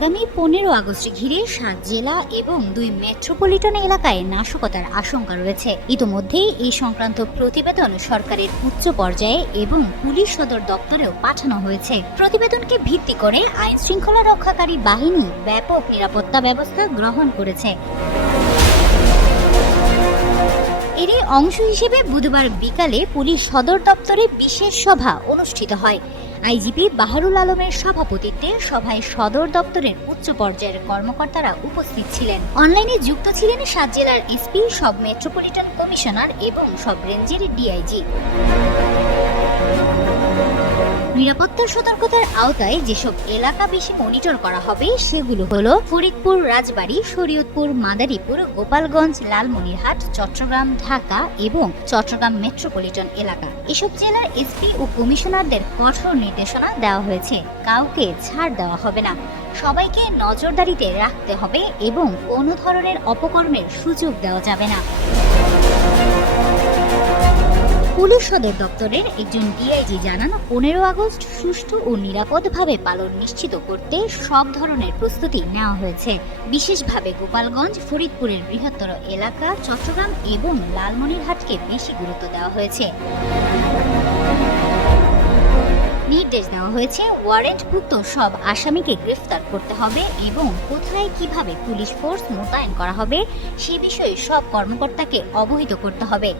আগামী 15 আগস্ট ঘিরে 7 জেলা এবং 2 মেট্রোপলিটন এলাকায় নাশকতার আশঙ্কা রয়েছে। ইতোমধ্যেই এই সংক্রান্ত প্রতিবেদন সরকারের উচ্চ পর্যায়ে এবং পুলিশ সদর দপ্তরেও পাঠানো হয়েছে। প্রতিবেদনকে ভিত্তি করে আইন শৃঙ্খলা রক্ষাকারী বাহিনী ব্যাপক নিরাপত্তা ব্যবস্থা গ্রহণ করেছে। এরই অংশ হিসেবে বুধবার বিকালে পুলিশ সদর দপ্তরে বিশেষ সভা অনুষ্ঠিত হয়। আইজিপি বাহারুল আলমের সভাপতিত্বে সভায় সদর দপ্তরের উচ্চ পর্যায়ের কর্মকর্তারা উপস্থিত ছিলেন। অনলাইনে যুক্ত ছিলেন 7 জেলার এসপি, সব মেট্রোপলিটন কমিশনার এবং সব রেঞ্জের ডিআইজি। নিরাপত্তা সতর্কতার আওতায় যেসব এলাকা বেশি মনিটর করা হবে সেগুলো হলো ফরিদপুর, রাজবাড়ী, শরীয়তপুর, মাদারীপুর, গোপালগঞ্জ, লালমনিরহাট, চট্টগ্রাম, ঢাকা এবং চট্টগ্রাম মেট্রোপলিটন এলাকা। এসব জেলার এসপি ও কমিশনারদের কঠোর নির্দেশনা দেওয়া হয়েছে। কাউকে ছাড় দেওয়া হবে না, সবাইকে নজরদারিতে রাখতে হবে এবং কোনো ধরনের অপকর্মের সুযোগ দেওয়া যাবে না। পুলিশ সদর দপ্তরের একজন ডিআইজি জানান, 15 আগস্ট সুষ্ঠু ও নিরাপদভাবে পালন নিশ্চিত করতে সব ধরনের প্রস্তুতি নেওয়া হয়েছে। বিশেষভাবে গোপালগঞ্জ, ফরিদপুরের বৃহত্তর এলাকা, চট্টগ্রাম এবং লালমনিরহাটকে বেশি গুরুত্ব দেওয়া হয়েছে। নির্দেশ দেওয়া হয়েছে ওয়ারেন্টভুক্ত সব আসামিকে গ্রেফতার করতে হবে এবং কোথায় কিভাবে পুলিশ ফোর্স মোতায়েন করা হবে সে বিষয়ে সব কর্মকর্তাকে অবহিত করতে হবে।